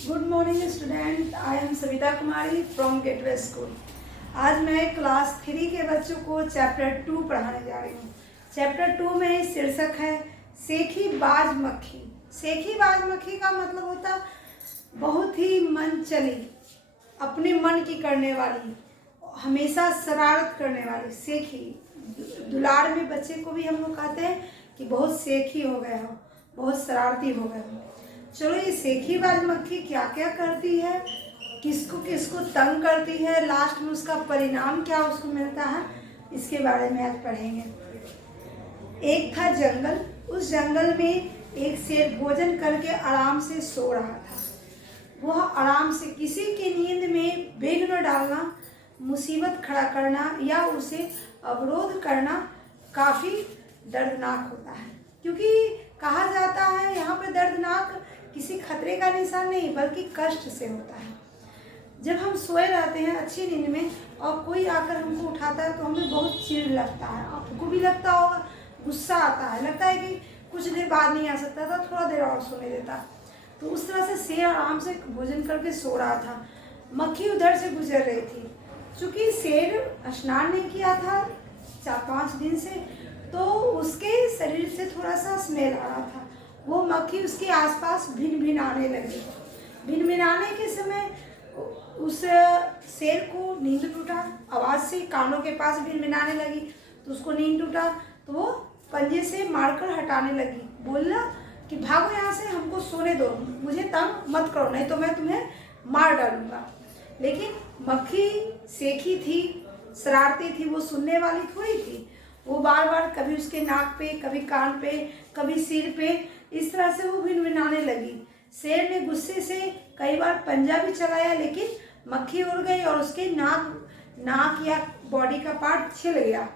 Good morning student, I am Savita Kumari from gateway school. आज मैं class 3 के बच्चों को चैप्टर 2 पढ़ाने जा रही हूँ। चैप्टर 2 में शीर्षक है सेखी बाज मक्खी। सेखी बाज मक्खी का मतलब होता बहुत ही मन चली, अपने मन की करने वाली, हमेशा शरारत करने वाली। सेखी दुलार में बच्चे को भी हम लोग कहते हैं कि बहुत सेखी हो गए हो, बहुत शरारती हो गए हो। चलो, ये सेखी बाज मक्खी क्या क्या करती है, किसको किसको तंग करती है, लास्ट में उसका परिणाम क्या उसको मिलता है, इसके बारे में आज पढ़ेंगे। एक था जंगल। उस जंगल में एक शेर भोजन करके आराम से सो रहा था। वह आराम से, किसी की नींद में विघ्न डालना, मुसीबत खड़ा करना या उसे अवरोध करना काफ़ी दर्दनाक होता है। क्योंकि कहा जाता है यहाँ पे दर्दनाक किसी खतरे का निशान नहीं बल्कि कष्ट से होता है। जब हम सोए रहते हैं अच्छी नींद में और कोई आकर हमको उठाता है तो हमें बहुत चिढ़ लगता है। आपको भी लगता होगा, गुस्सा आता है, लगता है कि कुछ देर बाद नहीं आ सकता था, थोड़ा देर और सोने देता। तो उस तरह से शेर आराम से भोजन करके सो रहा था। मक्खी उधर से गुजर रही थी। चूँकि शेर स्नान नहीं किया था 4-5 दिन से, तो उसके शरीर से थोड़ा सा स्मेल आ रहा था। वो मक्खी उसके आसपास भिन भिन आने लगी। भिन भिन आने के समय उस शेर को नींद टूटा। आवाज़ से कानों के पास भिन भिन आने लगी तो उसको नींद टूटा। तो वो पंजे से मारकर हटाने लगी। बोला कि भागो यहाँ से, हमको सोने दो, मुझे तंग मत करो, नहीं तो मैं तुम्हें मार डालूंगा। लेकिन मक्खी सेखी थी, शरारती थी, वो सुनने वाली थोड़ी थी। वो बार बार कभी उसके नाक पे, कभी कान पे, कभी सिर पे, इस तरह से वो भिनभिनाने लगी। शेर ने गुस्से से कई बार पंजा भी चलाया, लेकिन मक्खी उड़ गई और उसके नाक या बॉडी का पार्ट छिल गया।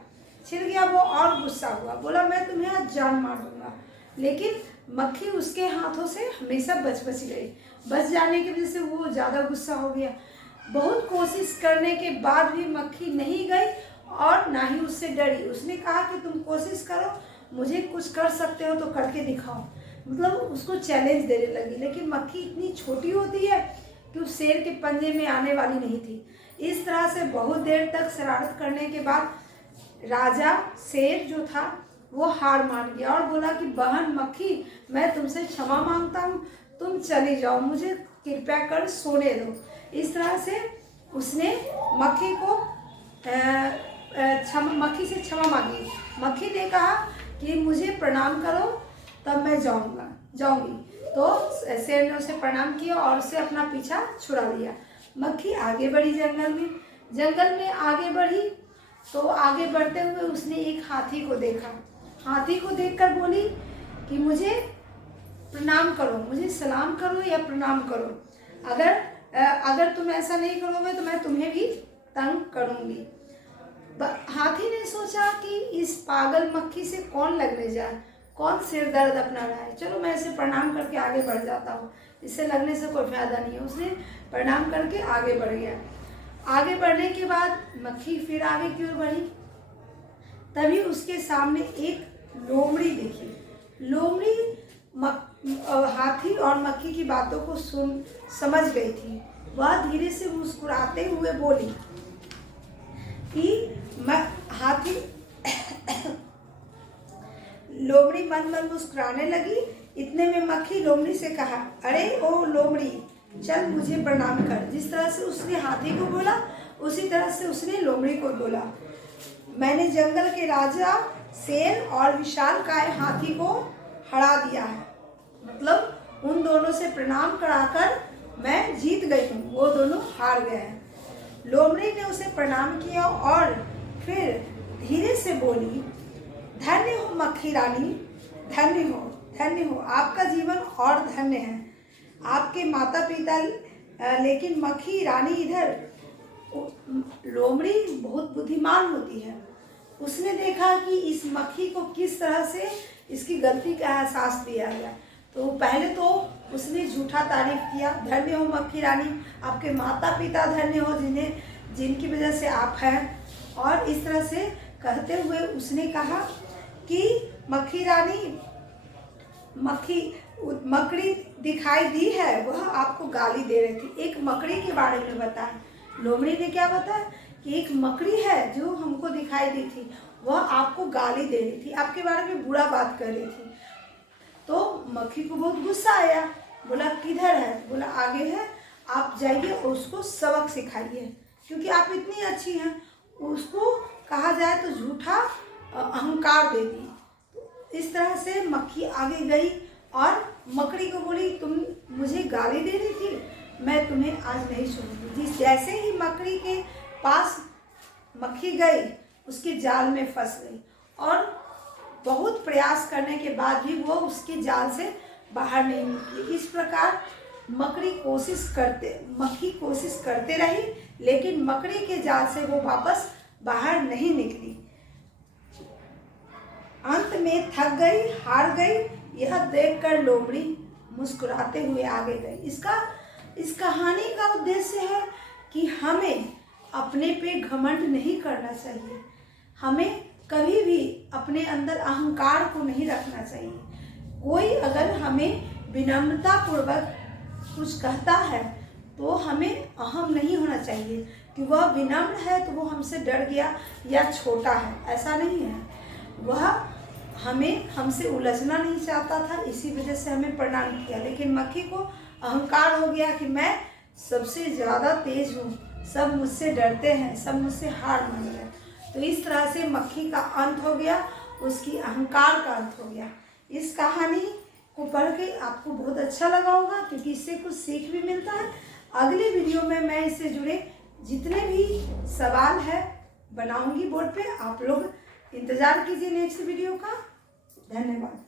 वो और गुस्सा हुआ, बोला मैं तुम्हें आज जान मार दूंगा। लेकिन मक्खी उसके हाथों से हमेशा बच गई। बच जाने की वजह से वो ज़्यादा गुस्सा हो गया। बहुत कोशिश करने के बाद भी मक्खी नहीं गई और ना ही उससे डरी। उसने कहा कि तुम कोशिश करो, मुझे कुछ कर सकते हो तो करके दिखाओ। मतलब उसको चैलेंज देने लगी। लेकिन मक्खी इतनी छोटी होती है कि उस शेर के पंजे में आने वाली नहीं थी। इस तरह से बहुत देर तक शरारत करने के बाद राजा शेर जो था वो हार मान गया और बोला कि बहन मक्खी, मैं तुमसे क्षमा मांगता हूँ, तुम चली जाओ, मुझे कृपया कर सोने दो। इस तरह से उसने मक्खी से क्षमा मांगी। मक्खी ने कहा कि मुझे प्रणाम करो, तब मैं जाऊंगी। तो शेर ने उसे प्रणाम किया और उसे अपना पीछा छुड़ा लिया। मक्खी आगे बढ़ी जंगल में आगे बढ़ी। तो आगे बढ़ते हुए उसने एक हाथी को देखा। हाथी को देखकर बोली कि मुझे प्रणाम करो, मुझे सलाम करो या प्रणाम करो। अगर तुम ऐसा नहीं करोगे तो मैं तुम्हें भी तंग करूंगी। हाथी ने सोचा कि इस पागल मक्खी से कौन लगने जाए, कौन सिर दर्द अपना रहा है। चलो, मैं इसे प्रणाम करके आगे बढ़ जाता हूँ, इससे लगने से कोई फायदा नहीं है। उसने प्रणाम करके आगे बढ़ गया। आगे बढ़ने के बाद मक्खी फिर आगे की ओर बढ़ी। तभी उसके सामने एक लोमड़ी दिखी। लोमड़ी हाथी और मक्खी की बातों को समझ गई थी। वह धीरे से मुस्कुराते हुए बोली कि हाथी लोमड़ी मन मुस्कुराने लगी। इतने में मक्खी लोमड़ी से कहा, अरे ओ लोमड़ी, चल मुझे प्रणाम कर। जिस तरह से उसने हाथी को बोला उसी तरह से उसने लोमड़ी को बोला। मैंने जंगल के राजा शेर और विशालकाय हाथी को हरा दिया है। मतलब उन दोनों से प्रणाम कराकर मैं जीत गई हूँ, वो दोनों हार गए हैं। लोमड़ी ने उसे प्रणाम किया और फिर धीरे से बोली, धन्य हो मक्खी रानी, धन्य हो, आपका जीवन और धन्य है, आपके माता पिता। लेकिन मक्खी रानी इधर। लोमड़ी बहुत बुद्धिमान होती है। उसने देखा कि इस मक्खी को किस तरह से इसकी गलती का एहसास दिया गया। तो पहले तो उसने झूठा तारीफ किया, धन्य हो मक्खी रानी, आपके माता पिता धन्य हो जिनकी वजह से आप हैं। और इस तरह से कहते हुए उसने कहा कि मक्खी रानी, मकड़ी दिखाई दी है, वह आपको गाली दे रही थी। एक मकड़ी के बारे में बताया, लोमड़ी ने क्या बताया कि एक मकड़ी है जो हमको दिखाई दी थी, वह आपको गाली दे रही थी, आपके बारे में बुरा बात कर रही थी। तो मक्खी को बहुत गुस्सा आया, बोला किधर है? बोला आगे है, आप जाइए और उसको सबक सिखाइए, क्योंकि आप इतनी अच्छी हैं। उसको कहा जाए तो झूठा अहंकार दे दी। इस तरह से मक्खी आगे गई और मकड़ी को बोली तुम मुझे गाली दे रही थी, मैं तुम्हें आज नहीं छोड़ूंगी। जैसे ही मकड़ी के पास मक्खी गई, उसके जाल में फंस गई और बहुत प्रयास करने के बाद भी वो उसके जाल से बाहर नहीं निकली। इस प्रकार मक्खी कोशिश करते रही, लेकिन मकड़ी के जाल से वो वापस बाहर नहीं निकली। अंत में थक गई, हार गई। यह देखकर लोमड़ी मुस्कुराते हुए आगे गई। इस कहानी का उद्देश्य है कि हमें अपने पे घमंड नहीं करना चाहिए, हमें कभी भी अपने अंदर अहंकार को नहीं रखना चाहिए। कोई अगर हमें विनम्रता पूर्वक कुछ कहता है तो हमें अहम नहीं होना चाहिए कि वह विनम्र है तो वो हमसे डर गया या छोटा है, ऐसा नहीं है। वह हमसे उलझना नहीं चाहता था, इसी वजह से हमें प्रणाम किया। लेकिन मक्खी को अहंकार हो गया कि मैं सबसे ज़्यादा तेज हूँ, सब मुझसे डरते हैं, सब मुझसे हार मान गए। तो इस तरह से मक्खी का अंत हो गया, उसकी अहंकार का अंत हो गया। इस कहानी को पढ़ के आपको बहुत अच्छा लगा होगा, क्योंकि इससे कुछ सीख भी मिलता है। अगले वीडियो में मैं इससे जुड़े जितने भी सवाल है बनाऊंगी बोर्ड पे, आप लोग इंतज़ार कीजिए नेक्स्ट वीडियो का। धन्यवाद।